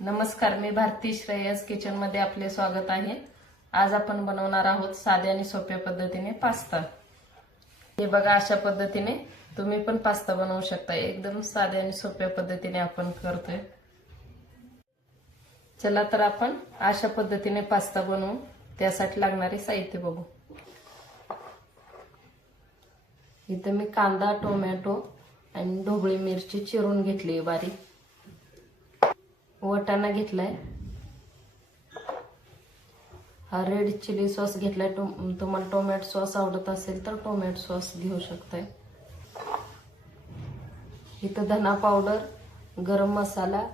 नमस्कार मी भारती श्रेयस किचनमध्ये आपले स्वागत आहे. आज आपण बनवणार आहोत साध्या आणि सोप्या पद्धतीने पास्ता. हे बघा अशा पद्धतीने तुम्ही पण पास्ता बनवू शकता. एकदम साध्या आणि सोप्या पद्धतीने आपण करतोय. चला तर आपण अशा पद्धतीने पास्ता बनवू. त्यासाठी लागणारे साहित्य बघू. इथं मी कांदा टोमॅटो आणि ढोबळी मिरची चिरून घेतली बारीक. वटाणा घेतलाय. हा रेड चिली सॉस घेतलाय. टो तुम्हाला टोमॅटो सॉस आवडत असेल तर टोमॅटो सॉस घेऊ शकताय. इथं धना पावडर गरम मसाला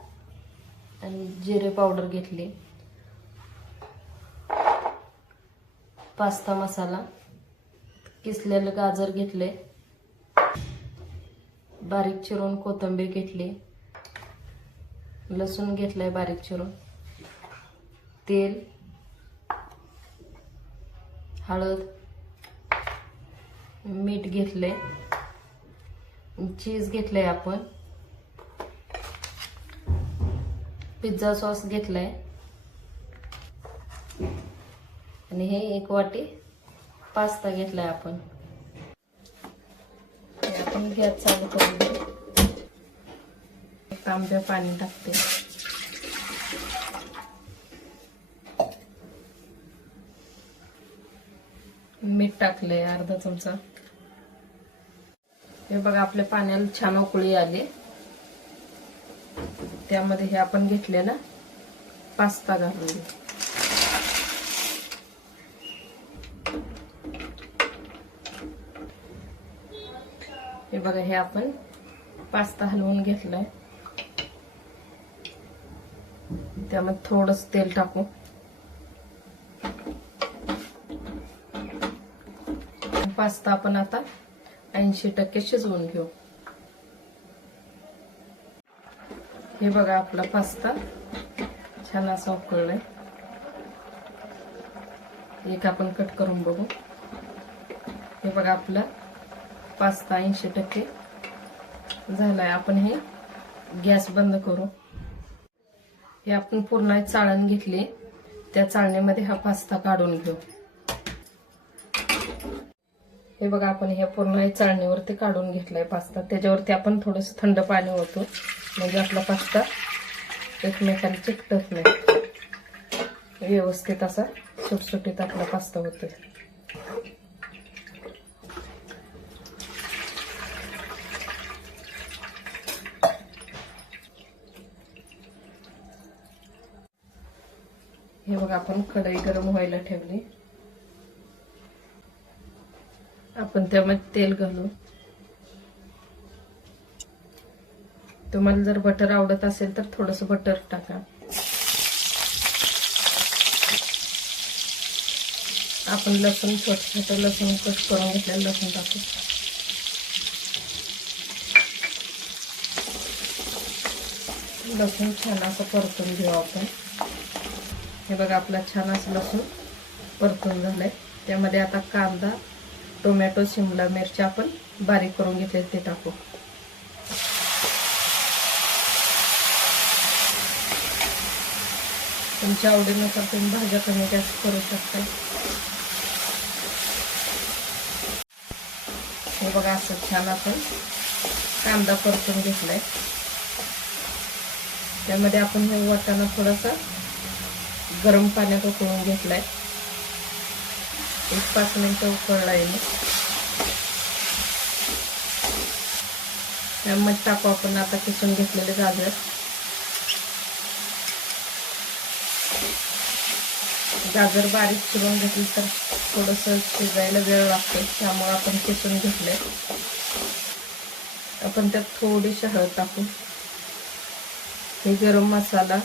आणि जिरे पावडर घेतली. पास्ता मसाला किसलेलं गाजर घेतले बारीक चिरून कोथिंबीर घेतली. लसूण घेतलंय बारीक चिरून. तेल हळद मीठ घेतलंय. चीज घेतलंय आपण. पिझ्झा सॉस घेतलाय. आणि हे एक वाटी पास्ता घेतलाय आपण. हे आपण गॅस चालू करून. तांब्या पाणी टाकते. मीठ टाकले अर्धा चमचा. हे बघा आपल्या पाण्याला छान उकळी आली. त्यामध्ये हे आपण घेतलेला पास्ता घालून घेऊ. हे बघा हे आपण पास्ता हलवून घेतलाय. त्यामध्ये थोडस तेल टाकू. पास्ता आपण आता ऐंशी टक्के शिजवून घेऊ. हे बघा आपला पास्ता छान असा उकळलाय. एक आपण कट करून बघू. हे बघा आपला पास्ता ऐंशी टक्के झालाय. आपण हे गॅस बंद करू. हे आपण पूर्ण चाळण घेतली. त्या चाळणीमध्ये हा पास्ता काढून घेऊ. हे बघा आपण ह्या पूर्ण चाळणीवरती काढून घेतलाय पास्ता. त्याच्यावरती आपण थोडस थंड पाणी होतो म्हणजे आपला पास्ता एकमेकांना चिकटत नाही. व्यवस्थित असा सुटसुटीत आपला पास्ता होतोय. हे बघा आपण कढई गरम व्हायला ठेवली. आपण त्यामध्ये तेल घालू तुम्हाला जर बटर आवडत असेल तर थोडस बटर टाका. आपण लसूण छोट छोट लसूण कट करून घेतलेलं लसूण टाकू. लसूण छान असं परतून घेऊ आपण. हे बघा आपला छान असं लसूण परतून झालंय. त्यामध्ये आता कांदा टोमॅटो शिमला मिरची आपण बारीक करून घेतले ते टाकू. तुमच्या आवडीनुसार तुम्ही भाज्या कमी जास्त करू शकता. हे बघा असं छान आपण कांदा परतून घेतलाय. त्यामध्ये आपण हे वाटाणा थोडासा गरम पाण्यात उकळून घेतलाय. एक पाच मिनटं उकळला येईल त्यामध्ये टाकू आपण आता किसून घेतलेले गाजर. गाजर बारीक चिरून घेतली तर थोडस शिजायला वेळ लागतो त्यामुळे आपण किसून घेतले आपण त्यात थोडीशी हळद टाकू. हे गरम मसाला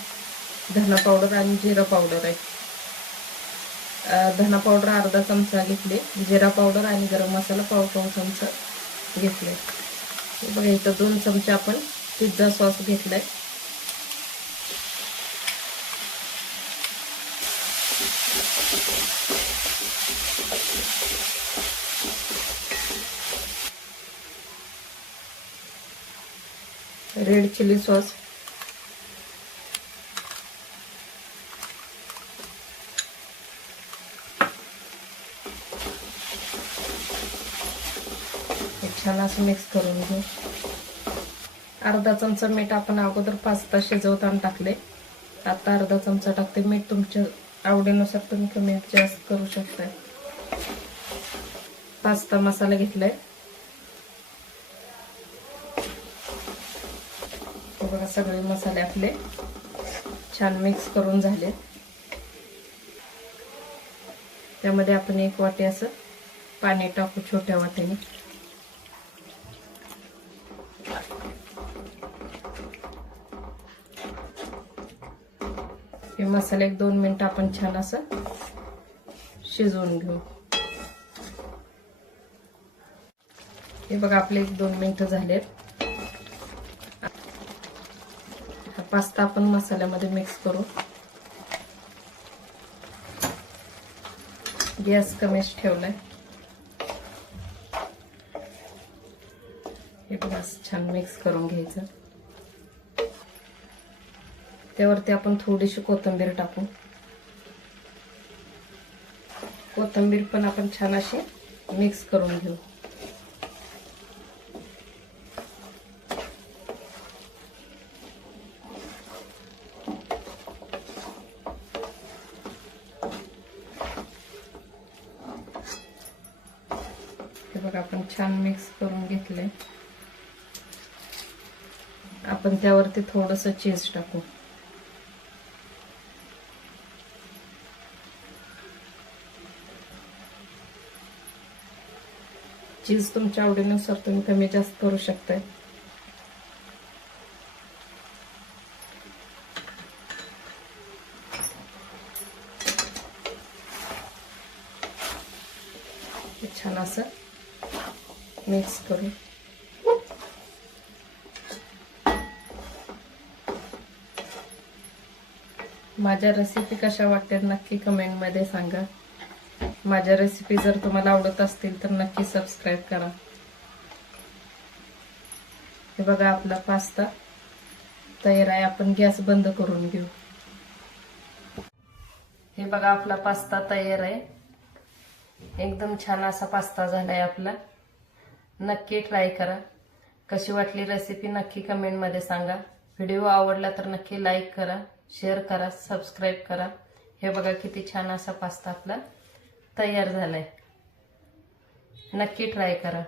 धना पावडर आणि जिरा पावडर आहे. धना पावडर अर्धा चमचा घेतले. जिरा पावडर आणि गरम मसाला पाव पाव चमचा घेतले. बघा इथं दोन चमचे आपण पिझ्झा सॉस घेतलाय. रेड चिली सॉस छान असं मिक्स करून घेऊ. अर्धा चमचा मीठ आपण अगोदर पास्ता शिजवताना टाकले. आता अर्धा चमचा टाकते. मीठ तुमच्या आवडीनुसार तुम्ही कमी जास्त करू शकताय. पास्ता मसाला घेतलाय. बघा सगळे मसाले आपले छान मिक्स करून झाले. त्यामध्ये आपण एक वाटी असं पाणी टाकू छोट्या वाटीने. हे मसाले एक दोन मिनटं आपण छान असं शिजवून घेऊ. हे बघा आपले एक दोन मिनिटं झालेत. हा पास्ता आपण मसाल्यामध्ये मिक्स करू. गॅस कमीच ठेवलाय. हे बघा छान मिक्स करून घ्यायचं. त्यावरती आपण थोडीशी कोथिंबीर टाकू. कोथिंबीर पण आपण छान अशी मिक्स करून घेऊ. हे बघा आपण छान मिक्स करून घेतले आपण त्यावरती थोडस चीज टाकू. चीज तुमच्या आवडीनुसार तुम्ही कमी जास्त करू शकताय. छान असं मिक्स करू माझ्या रेसिपी कशा वाटतात नक्की कमेंटमध्ये सांगा. माझ्या रेसिपी जर तुम्हाला आवडत असतील तर नक्की सबस्क्राईब करा. हे बघा आपला पास्ता तयार आहे. आपण गॅस बंद करून घेऊ. हे बघा आपला पास्ता तयार आहे. एकदम छान असा पास्ता झालाय आपला. नक्की ट्राय करा. कशी वाटली रेसिपी नक्की कमेंटमध्ये सांगा. व्हिडिओ आवडला तर नक्की लाईक करा शेअर करा सबस्क्राईब करा. हे बघा किती छान असा पास्ता आपला तयार झालाय. नक्की ट्राय करा.